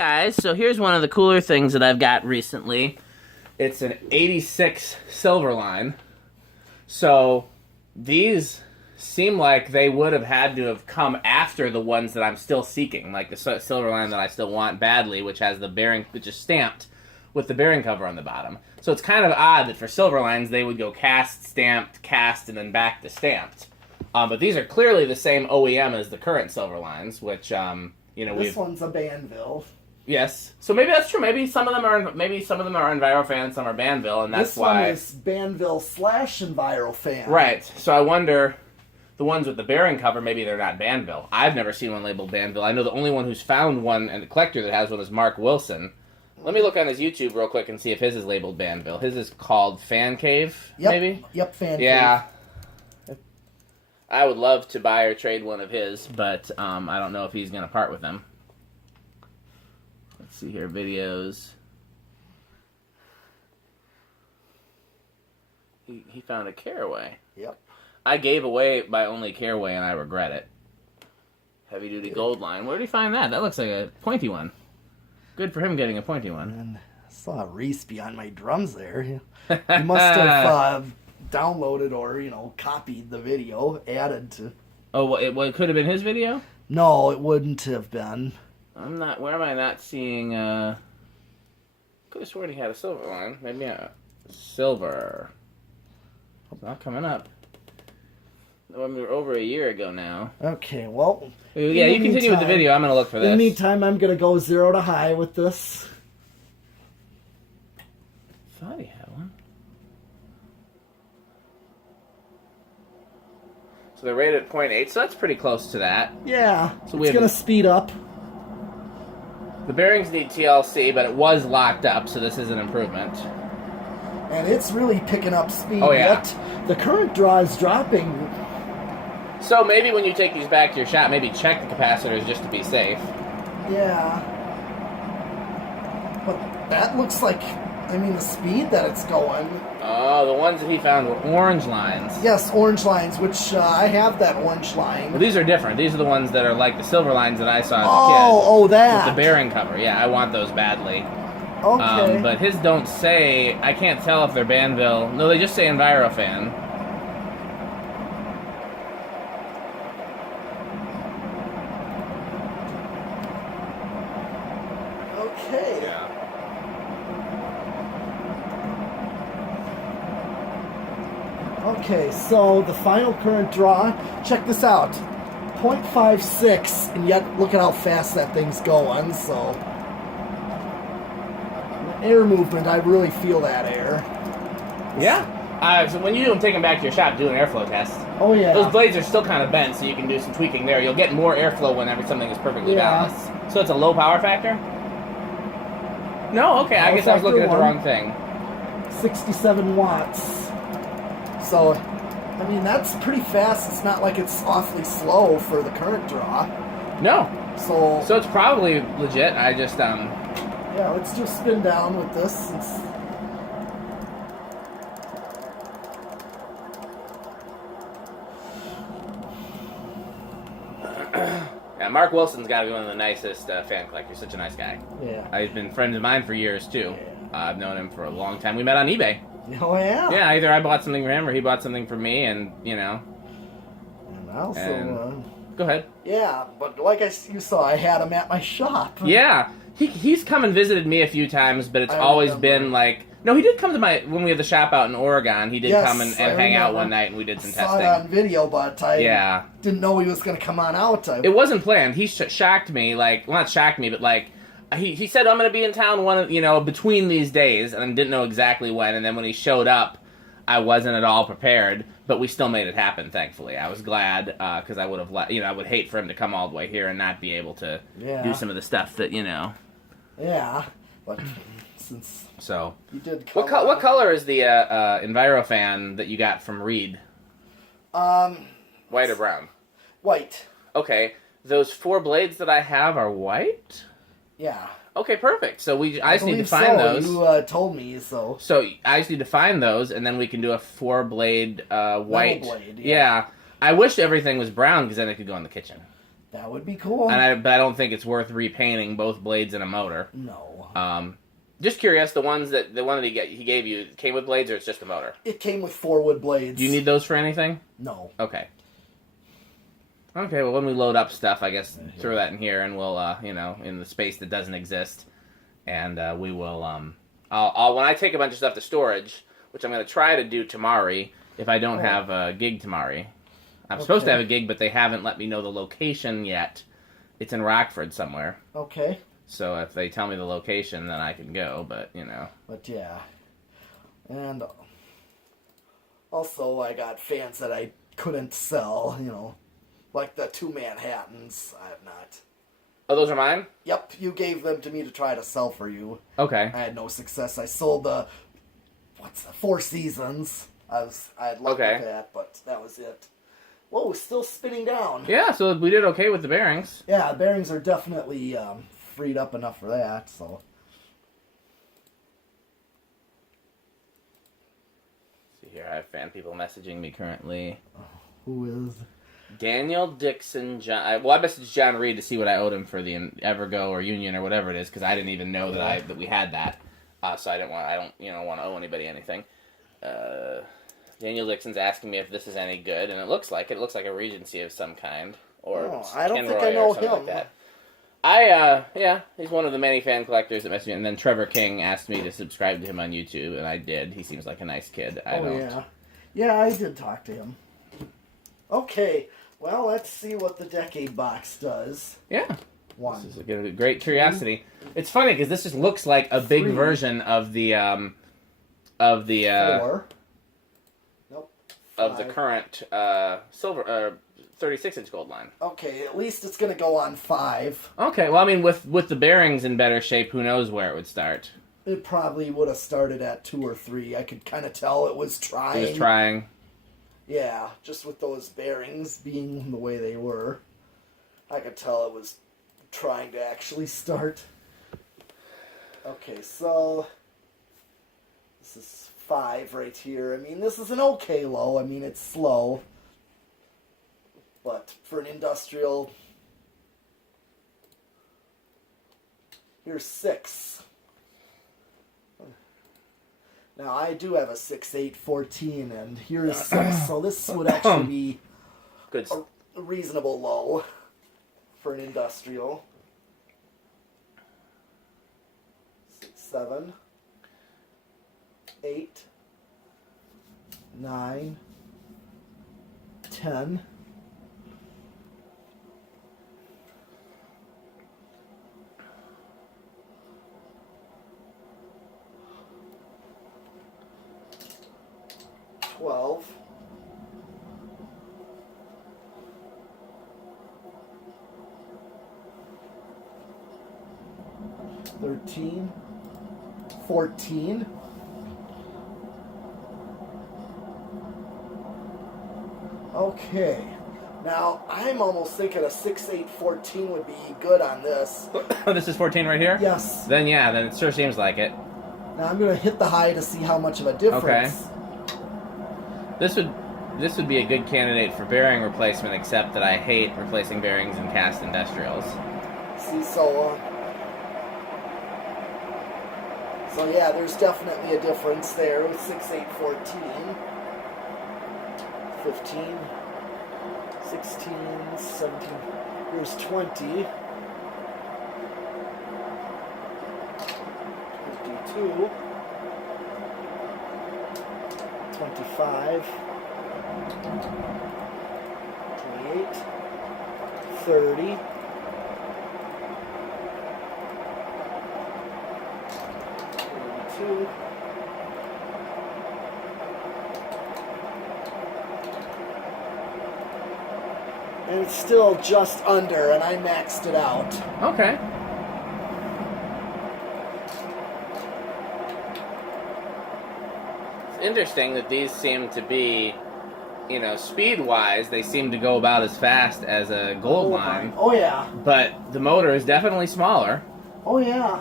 Guys, so here's one of the cooler things that I've got recently. It's an 86 Silverline. So these seem like they would have had to have come after the ones that I'm still seeking, like the Silverline that I still want badly, which has the bearing, which is stamped with the bearing cover on the bottom. So it's kind of odd that for Silverlines they would go cast, stamped, cast, and then back to stamped. But these are clearly the same OEM as the current Silverlines, which this one's a banvil. Yes, so maybe that's true. Maybe some of them are Envirofan, some are banvil, and that's why this one is banvil / Envirofan. Right. So I wonder, the ones with the bearing cover, maybe they're not banvil. I've never seen one labeled banvil. I know the only one who's found one and a collector that has one is Mark Wilson. Let me look on his YouTube real quick and see if his is labeled banvil. His is called Fan Cave, maybe. Yep, Fan Cave. Yeah. I would love to buy or trade one of his, but I don't know if he's going to part with them. Let's see here, videos. He found a Caraway. Yep. I gave away my only Caraway and I regret it. Heavy duty gold line. Where did he find that? That looks like a pointy one. Good for him getting a pointy one. And I saw Reese behind my drums there. He must have downloaded or, copied the video, added to... Oh, it could have been his video? No, it wouldn't have been. Where am I not seeing, could have sworn he had a silver line. Maybe a silver. It's not coming up. We were over a year ago now. Okay, well... Yeah, you continue with the video. I'm going to look for this. In the meantime, I'm going to go 0 to high with this. Thought he had one. So they're rated at 0.8, so that's pretty close to that. Yeah, so it's going to speed up. The bearings need TLC, but it was locked up, so this is an improvement. And it's really picking up speed. Oh, yeah. Yet the current draw is dropping. So maybe when you take these back to your shop, maybe check the capacitors just to be safe. Yeah. But that looks like, the speed that it's going. Oh, the ones that he found were orange lines. Yes, orange lines, which I have that orange line. Well, these are different. These are the ones that are like the silver lines that I saw as a kid. Oh, that. With the bearing cover. Yeah, I want those badly. Okay. But his don't say, I can't tell if they're banvil. No, they just say Envirofan. Okay. Yeah. Okay, so the final current draw, check this out. 0.56, and yet look at how fast that thing's going, so... Air movement, I really feel that air. Yeah. So when you take them back to your shop, do an airflow test. Oh, yeah. Those blades are still kind of bent, so you can do some tweaking there. You'll get more airflow whenever something is perfectly balanced. So it's a low power factor? No? Okay, I guess I was looking at the wrong thing. 67 watts. So, that's pretty fast. It's not like it's awfully slow for the current draw. No. So it's probably legit. I just, Yeah, let's do a spin down with this. Yeah, Mark Wilson's got to be one of the nicest fan collectors. Such a nice guy. Yeah. He's been friends of mine for years, too. Yeah. I've known him for a long time. We met on eBay. Oh, yeah? Yeah, either I bought something for him or he bought something for me, and, And also... Go ahead. Yeah, but like you saw, I had him at my shop. Yeah. He's come and visited me a few times, but it's always been like... No, he did come to when we had the shop out in Oregon. He did come and hang out one night, and we did some testing. I saw it on video, but I didn't know he was going to come on out. It wasn't planned. He shocked me, not shocked me, but he said, I'm going to be in town between these days, and I didn't know exactly when, and then when he showed up, I wasn't at all prepared, but we still made it happen, thankfully. I was glad, because I would have I would hate for him to come all the way here and not be able to do some of the stuff that, Yeah, but since you did come what color is the Envirofan that you got from Reed? White or brown? White. Okay, those 4 blades that I have are white? Yeah. Okay, perfect. So I just need to find those. You told me so. So I just need to find those, and then we can do a 4-blade white. Blade, yeah. I wish everything was brown because then it could go in the kitchen. That would be cool. But I don't think it's worth repainting both blades and a motor. No. Just curious, the one that he gave you came with blades, or it's just a motor? It came with 4 wood blades. Do you need those for anything? No. Okay. Okay, well, when we load up stuff, I guess throw that in here, and we'll, in the space that doesn't exist, and we will, I'll when I take a bunch of stuff to storage, which I'm going to try to do tomorrow, if I don't have a gig tomorrow. I'm supposed to have a gig, but they haven't let me know the location yet. It's in Rockford somewhere. Okay. So if they tell me the location, then I can go, but, But, yeah. And also, I got fans that I couldn't sell, like the 2 Manhattans. I have not. Oh, those are mine? Yep, you gave them to me to try to sell for you. Okay. I had no success. I sold the, 4 Seasons. I had luck with that, but that was it. Whoa, still spinning down. Yeah, so we did okay with the bearings. Yeah, the bearings are definitely freed up enough for that, so. See here, I have fan people messaging me currently. Who is? Daniel Dixon John. I messaged John Reed to see what I owed him for the Evergo or Union or whatever it is, because I didn't even know that we had that. So I don't want to owe anybody anything. Daniel Dixon's asking me if this is any good, and it looks like a Regency of some kind, or I don't think Kenroy I know or something him. like that. He's one of the many fan collectors that messaged me, and then Trevor King asked me to subscribe to him on YouTube, and I did. He seems like a nice kid. Yeah, I did talk to him. Okay, well, let's see what the Decade box does. Yeah. 1. This is a great curiosity. It's funny because this just looks like a big 3. version of the 4. Nope. 5. of the current silver 36-inch gold line. Okay, at least it's gonna go on 5. Okay, well, I mean, with the bearings in better shape, who knows where it would start? It probably would have started at 2 or 3. I could kind of tell it was trying. It was trying. Yeah, just with those bearings being the way they were, I could tell it was trying to actually start. Okay, so this is 5 right here. I mean, this is an okay low. I mean, it's slow. But for an industrial, here's 6. Now, I do have a 6.814, and here's 6, so this would actually be Good. a reasonable low for an industrial. 6, 7, 8, 9, 10. $12, 13, 14, okay. Now, I'm almost thinking a 6.814 would be good on this. This is 14 right here? Yes. Then it sure seems like it. Now, I'm going to hit the high to see how much of a difference. Okay. This would be a good candidate for bearing replacement, except that I hate replacing bearings in cast industrials. See, so yeah, there's definitely a difference there with 6.814. 15, 16, 17, here's 20. 22. 25, 28, 30, 32, 32, and it's still just under, and I maxed it out. Okay. Interesting that these seem to be, speed-wise, they seem to go about as fast as a gold line. Oh, yeah. But the motor is definitely smaller. Oh, yeah.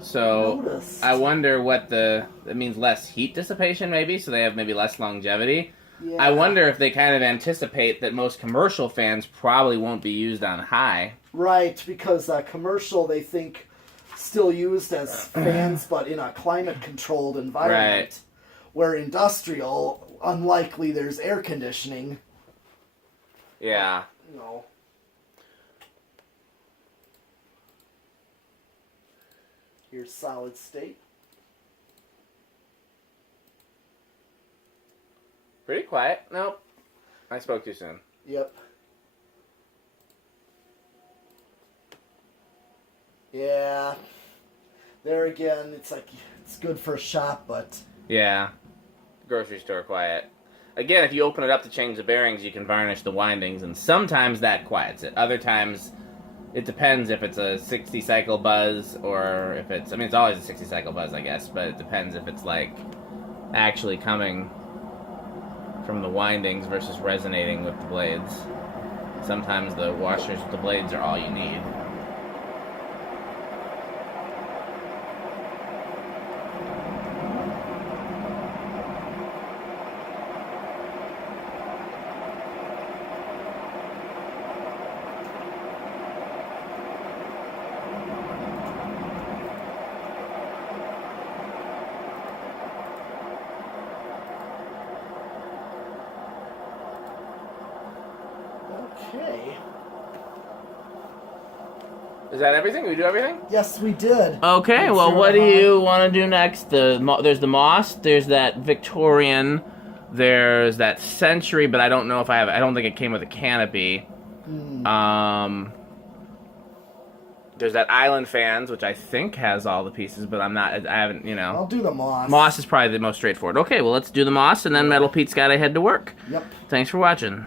So I wonder what that means less heat dissipation, maybe, so they have maybe less longevity. Yeah. I wonder if they kind of anticipate that most commercial fans probably won't be used on high. Right, because commercial they think still used as fans, but in a climate-controlled environment. Right. Where industrial, unlikely there's air conditioning. Yeah. You know. Here's solid state. Pretty quiet. Nope. I spoke too soon. Yep. Yeah. There again, it's like, it's good for a shop, but... Yeah. Grocery store quiet. Again, if you open it up to change the bearings, you can varnish the windings, and sometimes that quiets it. Other times, it depends if it's a 60-cycle buzz, or if it's... I mean, it's always a 60-cycle buzz, I guess, but it depends if it's, like, actually coming from the windings versus resonating with the blades. Sometimes the washers with the blades are all you need. Okay. Is that everything? Did we do everything? Yes, we did. Okay, well, what do you want to do next? There's the moss, there's that Victorian, there's that Century, but I don't know if I don't think it came with a canopy. There's that Island Fans, which I think has all the pieces, but I haven't, you know. I'll do the moss. Moss is probably the most straightforward. Okay, well, let's do the moss, and then Metal Pete's got to head to work. Yep. Thanks for watching.